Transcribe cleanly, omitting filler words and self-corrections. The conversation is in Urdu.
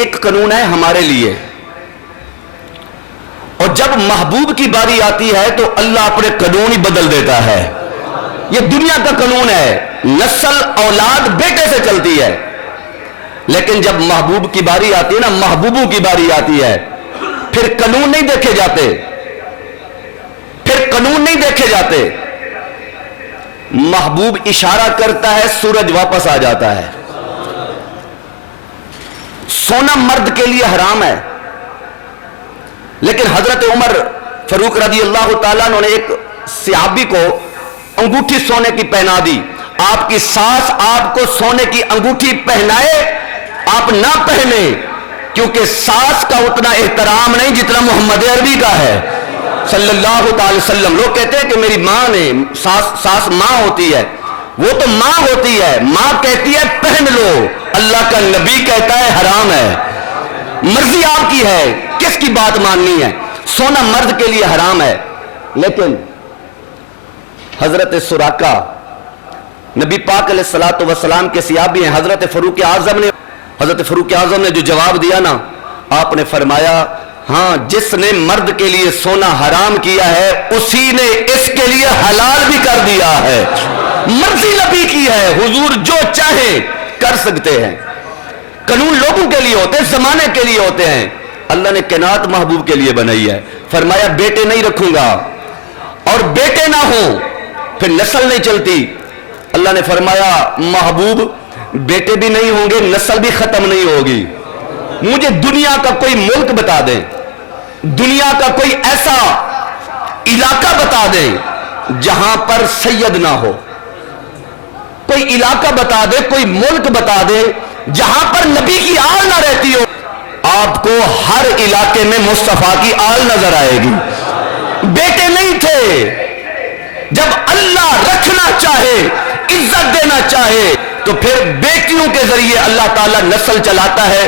ایک قانون ہے ہمارے لیے، اور جب محبوب کی باری آتی ہے تو اللہ اپنے قانون ہی بدل دیتا ہے۔ یہ دنیا کا قانون ہے، نسل اولاد بیٹے سے چلتی ہے، لیکن جب محبوب کی باری آتی ہے نا، محبوبوں کی باری آتی ہے، پھر قانون نہیں دیکھے جاتے، پھر قانون نہیں دیکھے جاتے۔ محبوب اشارہ کرتا ہے، سورج واپس آ جاتا ہے۔ سونا مرد کے لیے حرام ہے، لیکن حضرت عمر فاروق رضی اللہ تعالیٰ عنہ نے ایک صحابی کو انگوٹھی سونے کی پہنا دی۔ آپ کی ساس آپ کو سونے کی انگوٹھی پہنائے، آپ نہ پہنے، کیونکہ ساس کا اتنا احترام نہیں جتنا محمد عربی کا ہے صلی اللہ تعالی وسلم۔ لوگ کہتے ہیں کہ میری ماں نے، ساس ماں ہوتی ہے، وہ تو ماں ہوتی ہے، ماں کہتی ہے پہن لو، اللہ کا نبی کہتا ہے حرام ہے۔ مرضی آپ کی ہے، کس کی بات ماننی ہے؟ سونا مرد کے لیے حرام ہے، لیکن حضرت سراقہ نبی پاک علیہ الصلوۃ والسلام کے صحابی ہیں، حضرت فاروق اعظم نے جو جواب دیا نا، آپ نے فرمایا ہاں، جس نے مرد کے لیے سونا حرام کیا ہے اسی نے اس کے لیے حلال بھی کر دیا ہے۔ مرضی نبی کی ہے، حضور جو چاہے کر سکتے ہیں۔ قانون لوگوں کے لیے ہوتے ہیں، زمانے کے لیے ہوتے ہیں، اللہ نے کائنات محبوب کے لیے بنائی ہے۔ فرمایا بیٹے نہیں رکھوں گا، اور بیٹے نہ ہوں پھر نسل نہیں چلتی۔ اللہ نے فرمایا محبوب بیٹے بھی نہیں ہوں گے، نسل بھی ختم نہیں ہوگی۔ مجھے دنیا کا کوئی ملک بتا دیں، دنیا کا کوئی ایسا علاقہ بتا دیں جہاں پر سید نہ ہو، کوئی علاقہ بتا دے، کوئی ملک بتا دے جہاں پر نبی کی آل نہ رہتی ہو۔ آپ کو ہر علاقے میں مصطفیٰ کی آل نظر آئے گی۔ بیٹے نہیں تھے، جب اللہ رکھنا چاہے، عزت دینا چاہے تو پھر بیٹیوں کے ذریعے اللہ تعالیٰ نسل چلاتا ہے۔